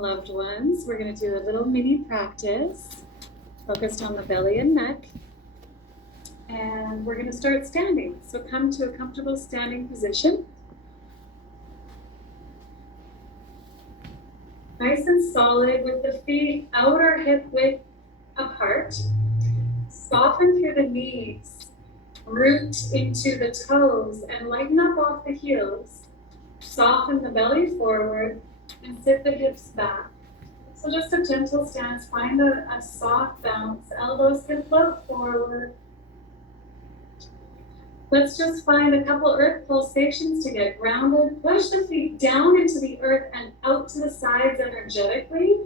Loved ones, we're going to do a little mini practice focused on the belly and neck. And we're going to start standing. So come to a comfortable standing position. Nice and solid with the feet outer hip width apart. Soften through the knees. Root into the toes and lighten up off the heels. Soften the belly forward and sit the hips back. So just a gentle stance, find a soft bounce. Elbows can float forward. Let's just find a couple earth pulsations to get grounded. Push the feet down into the earth and out to the sides energetically.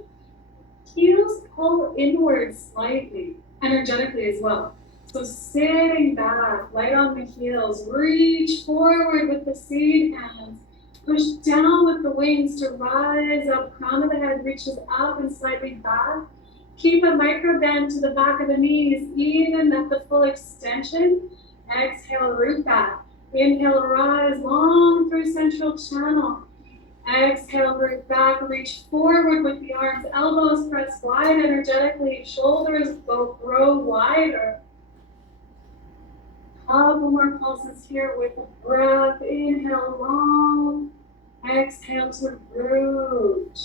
Heels pull inwards slightly, energetically as well. So sitting back, light on the heels, reach forward with the seed hands. Push down with the wings to rise up. Crown of the head reaches up and slightly back. Keep a micro bend to the back of the knees, even at the full extension. Exhale, root back. Inhale, rise long through central channel. Exhale, root back. Reach forward with the arms. Elbows press wide energetically. Shoulders grow wider. Couple more pulses here with a breath. Inhale long. Exhale to root.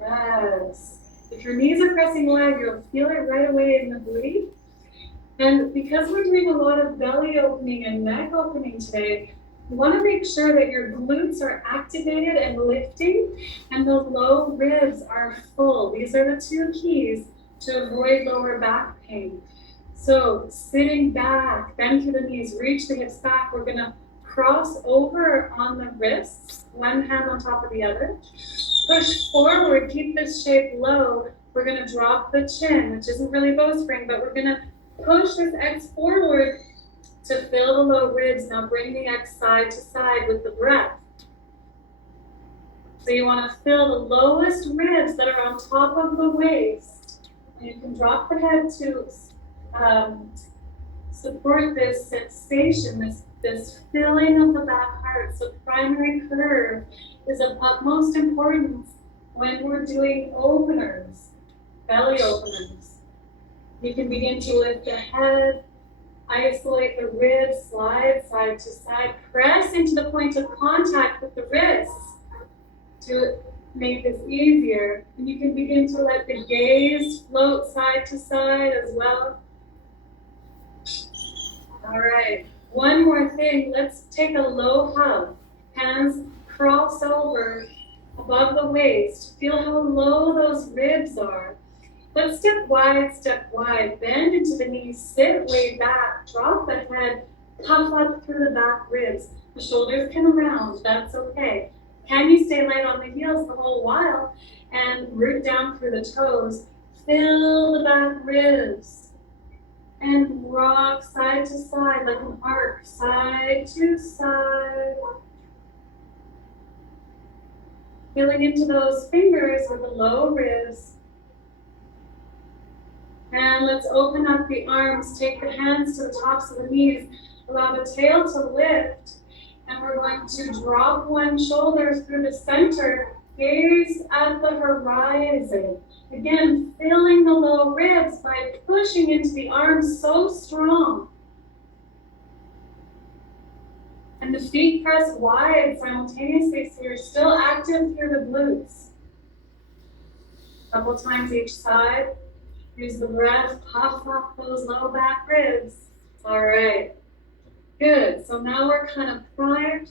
Yes. If your knees are pressing wide, you'll feel it right away in the booty. And because we're doing a lot of belly opening and neck opening today, you want to make sure that your glutes are activated and lifting and the low ribs are full. These are the two keys to avoid lower back pain. So sitting back, bend through the knees, reach the hips back. We're going to cross over on the wrists, one hand on top of the other. Push forward, keep this shape low. We're going to drop the chin, which isn't really bowstring, but we're going to push this X forward to fill the low ribs. Now bring the X side to side with the breath. So you want to fill the lowest ribs that are on top of the waist. And you can drop the head to support this sensation, this filling of the back heart. So primary curve is of utmost importance when we're doing openers, belly openers. You can begin to lift the head, isolate the ribs, slide side to side, press into the point of contact with the wrists to make this easier. And you can begin to let the gaze float side to side as well. All right, one more thing. Let's take a low hug. Hands cross over above the waist. Feel how low those ribs are. Let's step wide, bend into the knees, sit way back, drop the head, puff up through the back ribs. The shoulders can round, that's okay. Can you stay light on the heels the whole while and root down through the toes? Fill the back ribs and rock side to side like an arc, side to side. Feeling into those fingers with the low ribs. And let's open up the arms, take the hands to the tops of the knees, allow the tail to lift, and we're going to drop one shoulder through the center, gaze at the horizon. Again, filling the low ribs by pushing into the arms so strong. And the feet press wide simultaneously, so you're still active through the glutes. A couple times each side. Use the breath, puff up those low back ribs. All right, good. So now we're kind of primed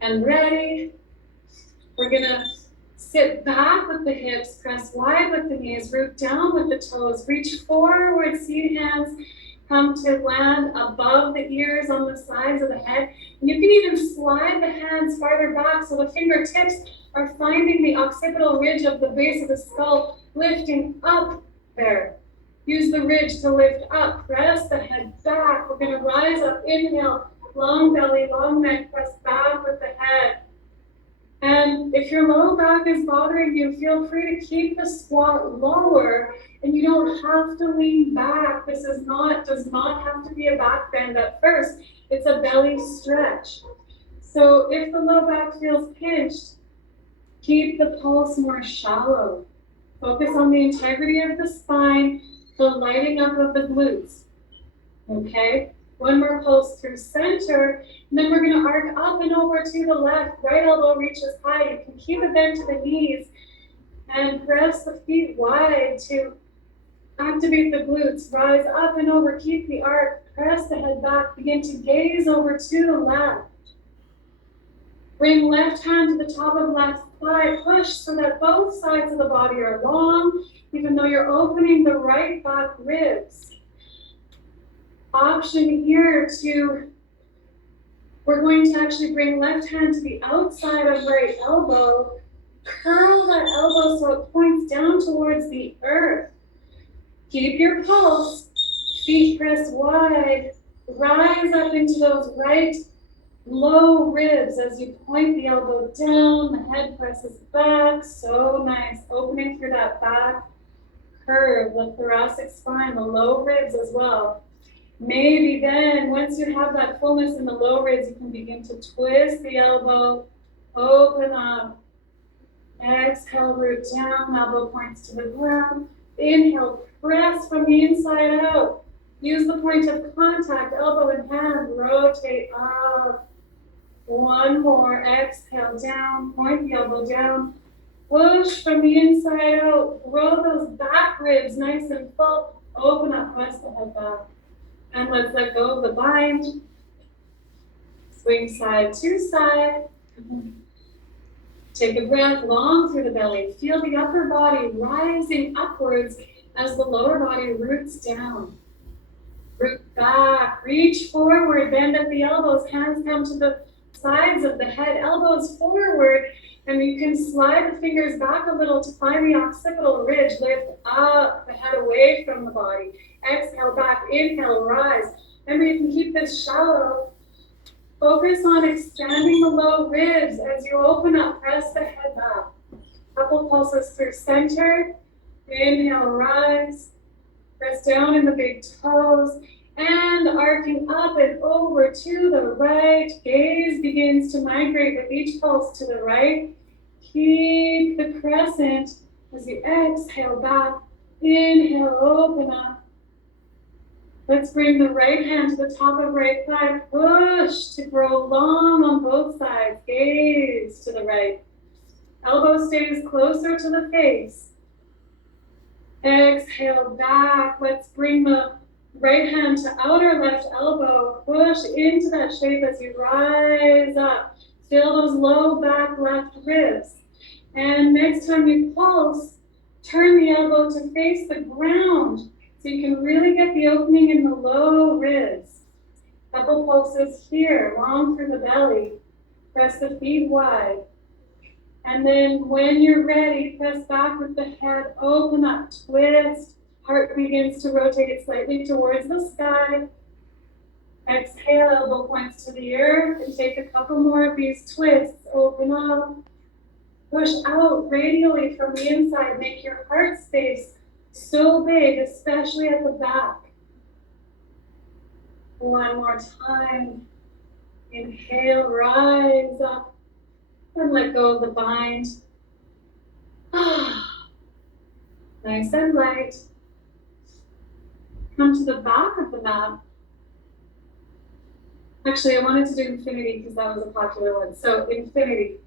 and ready. We're gonna sit back with the hips, press wide with the knees, root down with the toes, reach forward, seed hands, come to land above the ears on the sides of the head. And you can even slide the hands farther back so the fingertips are finding the occipital ridge of the base of the skull, lifting up. There. Use the ridge to lift up. Press the head back. We're going to rise up. Inhale. Long belly, long neck. Press back with the head. And if your low back is bothering you, feel free to keep the squat lower. And you don't have to lean back. This does not have to be a back bend at first. It's a belly stretch. So if the low back feels pinched, Keep the pulse more shallow. Focus on the integrity of the spine, the lighting up of the glutes. Okay? One more pulse through center, and then we're going to arc up and over to the left. Right elbow reaches high. You can keep it bent to the knees and press the feet wide to activate the glutes. Rise up and over. Keep the arc. Press the head back. Begin to gaze over to the left. Bring left hand to the top of left thigh. Push so that both sides of the body are long, even though you're opening the right back ribs. Option here we're going to actually bring left hand to the outside of right elbow. Curl that elbow so it points down towards the earth. Keep your pulse. Feet press wide. Rise up into those right low ribs as you point the elbow down. The head presses back. So nice. Opening through that back curve, the thoracic spine, the low ribs as well. Maybe then, once you have that fullness in the low ribs, you can begin to twist the elbow, open up. Exhale, root down, elbow points to the ground. Inhale, press from the inside out. Use the point of contact, elbow and hand, rotate up. One more, exhale, down, point the elbow down. Push from the inside out, grow those back ribs nice and full. Open up, press the head back. And let's let go of the bind. Swing side to side. Take a breath long through the belly. Feel the upper body rising upwards as the lower body roots down. Root back, reach forward, bend at the elbows, hands come to the sides of the head, elbows forward, and you can slide the fingers back a little to find the occipital ridge. Lift up the head away from the body. Exhale back, inhale, rise. Remember, you can keep this shallow. Focus on expanding the low ribs as you open up. Press the head back. Couple pulses through center. Inhale, rise. Press down in the big toes. And arcing up and over to the right. Gaze begins to migrate with each pulse to the right. Keep the crescent as you exhale back. Inhale, open up. Let's bring the right hand to the top of right thigh. Push to grow long on both sides. Gaze to the right. Elbow stays closer to the face. Exhale back. Let's bring the right hand to outer left elbow. Push into that shape as you rise up. Feel those low back left ribs. And next time you pulse, turn the elbow to face the ground so you can really get the opening in the low ribs. Couple pulses here, long through the belly. Press the feet wide. And then when you're ready, press back with the head, open up, twist. Heart begins to rotate slightly towards the sky. Exhale, elbow points to the earth, and take a couple more of these twists. Open up. Push out radially from the inside. Make your heart space so big, especially at the back. One more time. Inhale, rise up, and let go of the bind. Nice and light. Come to the back of the mat. Actually, I wanted to do infinity because that was a popular one. So infinity.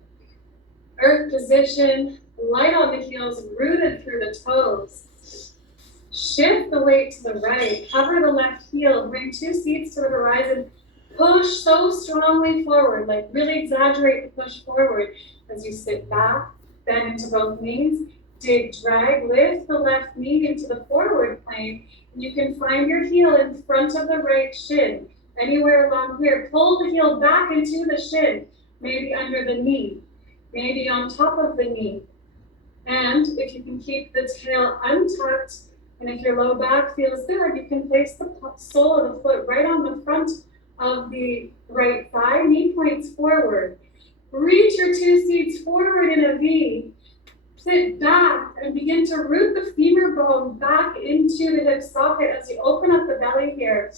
Earth position, light on the heels, rooted through the toes. Shift the weight to the right. Cover the left heel. Bring 2 seats to the horizon. Push so strongly forward, like really exaggerate the push forward as you sit back, bend into both knees. Dig, drag, lift the left knee into the forward plane. You can find your heel in front of the right shin. Anywhere along here, pull the heel back into the shin, maybe under the knee, maybe on top of the knee. And if you can keep the tail untucked, and if your low back feels good, you can place the sole of the foot right on the front of the right thigh, knee points forward. Reach your 2 seats forward in a V. Sit back and begin to root the femur bone back into the hip socket as you open up the belly here.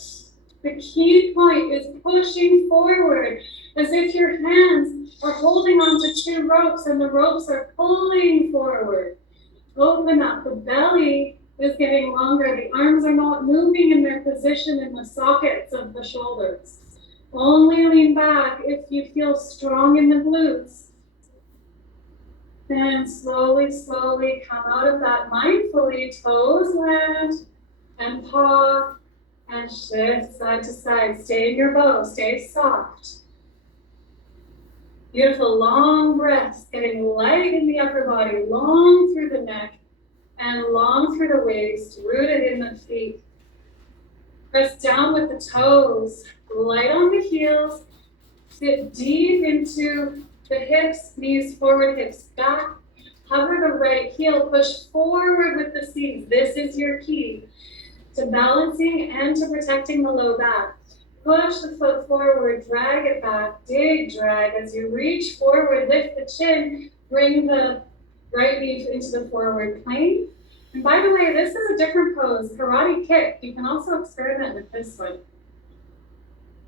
The key point is pushing forward as if your hands are holding onto two ropes and the ropes are pulling forward. Open up. The belly is getting longer. The arms are not moving in their position in the sockets of the shoulders. Only lean back if you feel strong in the glutes. Then slowly, slowly come out of that mindfully. Toes land and paw and shift side to side. Stay in your bow. Stay soft. Beautiful long breaths, getting light in the upper body, long through the neck and long through the waist, rooted in the feet. Press down with the toes, light on the heels, sit deep into the hips, knees forward, hips back. Hover the right heel, push forward with the seats. This is your key to balancing and to protecting the low back. Push the foot forward, drag it back, dig, drag. As you reach forward, lift the chin, bring the right knee into the forward plane. And by the way, this is a different pose, karate kick. You can also experiment with this one,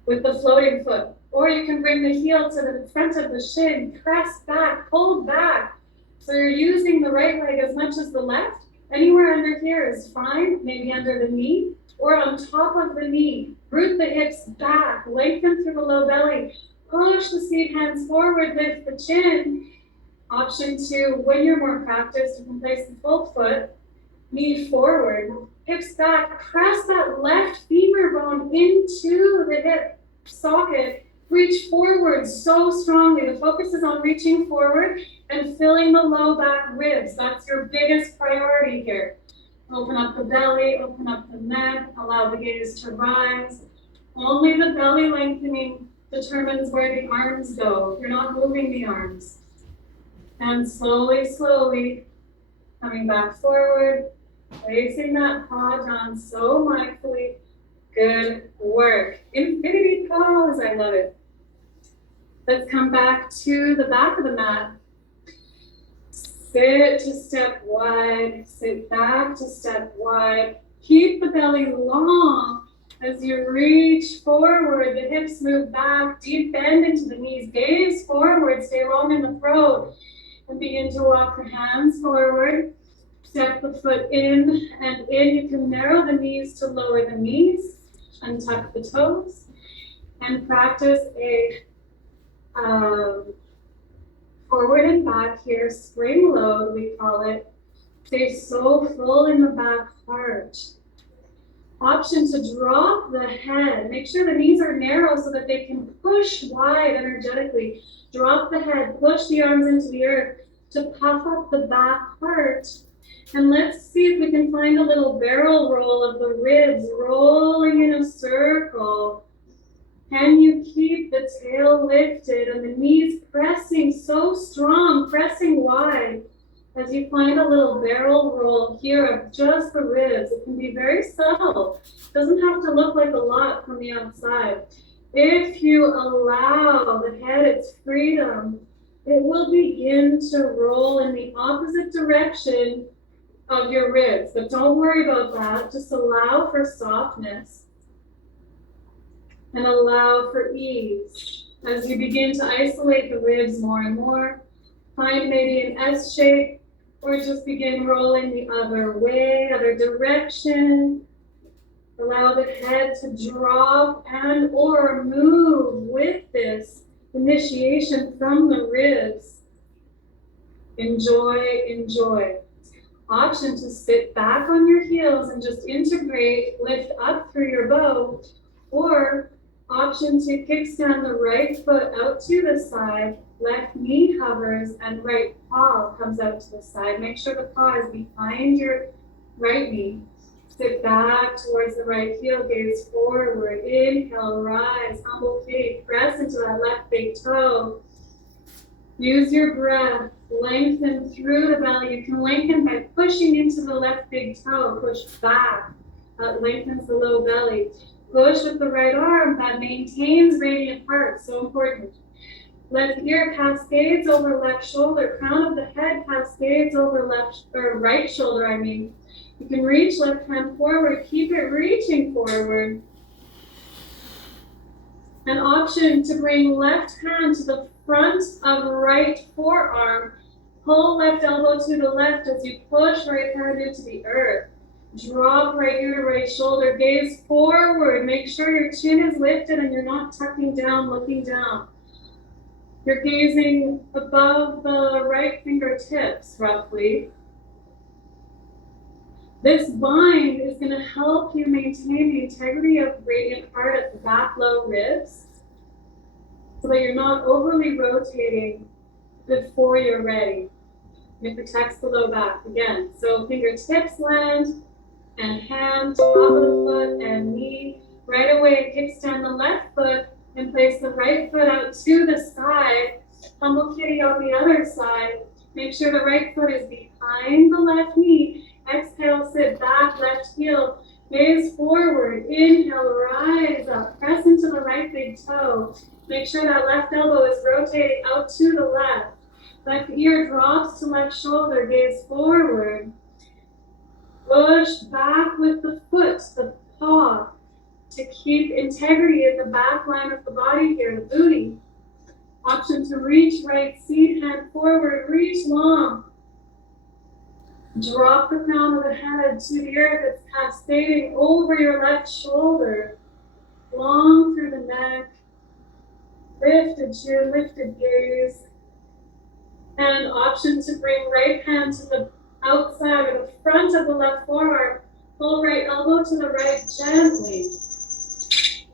with the floating foot. Or you can bring the heel to the front of the shin, press back, pull back. So you're using the right leg as much as the left. Anywhere under here is fine, maybe under the knee or on top of the knee. Root the hips back, lengthen through the low belly. Push the seat hands forward, lift the chin. Option 2, when you're more practiced, you can place the full foot, knee forward, hips back. Press that left femur bone into the hip socket. Reach forward so strongly. The focus is on reaching forward and filling the low back ribs. That's your biggest priority here. Open up the belly, open up the neck, allow the gaze to rise. Only the belly lengthening determines where the arms go. You're not moving the arms. And slowly, slowly, coming back forward, placing that paw down so mindfully. Good work. Infinity pose, I love it. Let's come back to the back of the mat. Sit to step wide, sit back to step wide. Keep the belly long as you reach forward. The hips move back, deep bend into the knees. Gaze forward, stay long in the throat. And begin to walk the hands forward. Step the foot in and in. You can narrow the knees to lower the knees. Untuck the toes. And practice a forward and back here, spring load, we call it. Stay so full in the back part. Option to drop the head. Make sure the knees are narrow so that they can push wide energetically. Drop the head, push the arms into the earth to puff up the back part. And let's see if we can find a little barrel roll of the ribs rolling in a circle. Can you keep the tail lifted and the knees pressing so strong, pressing wide as you find a little barrel roll here of just the ribs? It can be very subtle. It doesn't have to look like a lot from the outside. If you allow the head its freedom, it will begin to roll in the opposite direction of your ribs. But don't worry about that. Just allow for softness. And allow for ease. As you begin to isolate the ribs more and more, find maybe an S shape, or just begin rolling the other way, other direction. Allow the head to drop and or move with this initiation from the ribs. Enjoy, enjoy. Option to sit back on your heels and just integrate, lift up through your bow, or option to kickstand the right foot out to the side, left knee hovers, and right paw comes out to the side. Make sure the paw is behind your right knee. Sit back towards the right heel, gaze forward. Inhale, rise, humble feet, press into that left big toe. Use your breath, lengthen through the belly. You can lengthen by pushing into the left big toe, push back. That lengthens the low belly. Push with the right arm, that maintains radiant heart, so important. Left ear cascades over left shoulder, crown of the head cascades over left or right shoulder, You can reach left hand forward, keep it reaching forward. An option to bring left hand to the front of right forearm. Pull left elbow to the left as you push right hand into the earth. Drop right ear to right shoulder, gaze forward. Make sure your chin is lifted and you're not tucking down, looking down. You're gazing above the right fingertips, roughly. This bind is going to help you maintain the integrity of radiant heart at the back low ribs so that you're not overly rotating before you're ready. It protects the low back again. So fingertips land and hand, top of the foot and knee. Right away, kickstand the left foot and place the right foot out to the side. Humble kitty on the other side. Make sure the right foot is behind the left knee. Exhale, sit back, left heel. Gaze forward. Inhale, rise up. Press into the right big toe. Make sure that left elbow is rotating out to the left. Left ear drops to left shoulder. Gaze forward. Push back with the foot, the paw, to keep integrity in the back line of the body here, the booty. Option to reach right, seat hand forward, reach long. Drop the crown of the head to the earth. It's cascading over your left shoulder. Long through the neck. Lifted chin, lifted gaze. And option to bring right hand to the outside or the front of the left forearm. Pull right elbow to the right gently.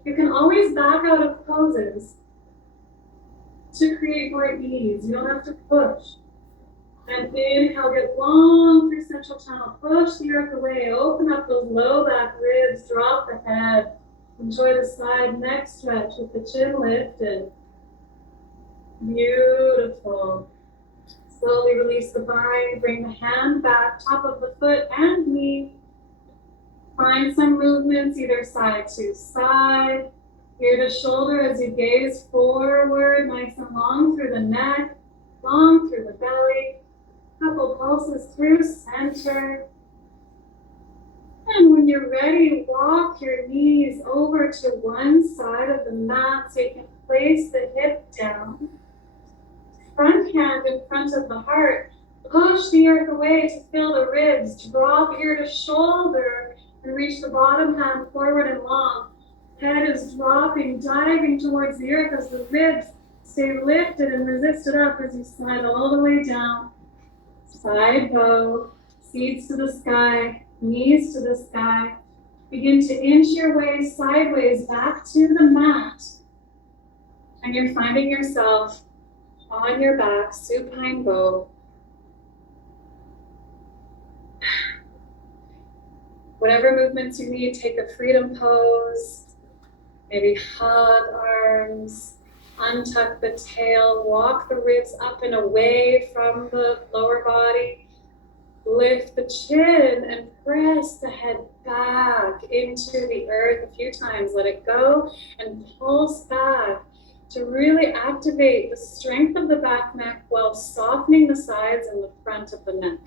You can always back out of poses to create more ease. You don't have to push. And inhale, get long through central channel. Push the earth away. Open up those low back ribs. Drop the head. Enjoy the side neck stretch with the chin lifted. Beautiful. Slowly release the bind. Bring the hand back, top of the foot and knee. Find some movements either side to side. Ear to shoulder as you gaze forward, nice and long through the neck, long through the belly. Couple pulses through center. And when you're ready, walk your knees over to one side of the mat so you can place the hip down. Front hand in front of the heart. Push the earth away to feel the ribs. Drop ear to shoulder and reach the bottom hand forward and long. Head is dropping, diving towards the earth as the ribs stay lifted and resisted up as you slide all the way down. Side bow, seeds to the sky, knees to the sky. Begin to inch your way sideways back to the mat. And you're finding yourself on your back, supine bow. Whatever movements you need, take a freedom pose. Maybe hug arms, untuck the tail, walk the ribs up and away from the lower body. Lift the chin and press the head back into the earth a few times. Let it go and pulse back to really activate the strength of the back neck while softening the sides and the front of the neck.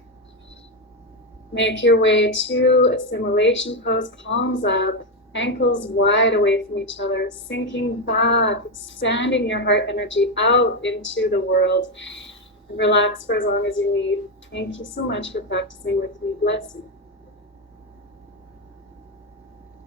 Make your way to assimilation pose, palms up. Ankles wide away from each other, sinking back, expanding your heart energy out into the world. And relax for as long as you need. Thank you so much for practicing with me. Bless you.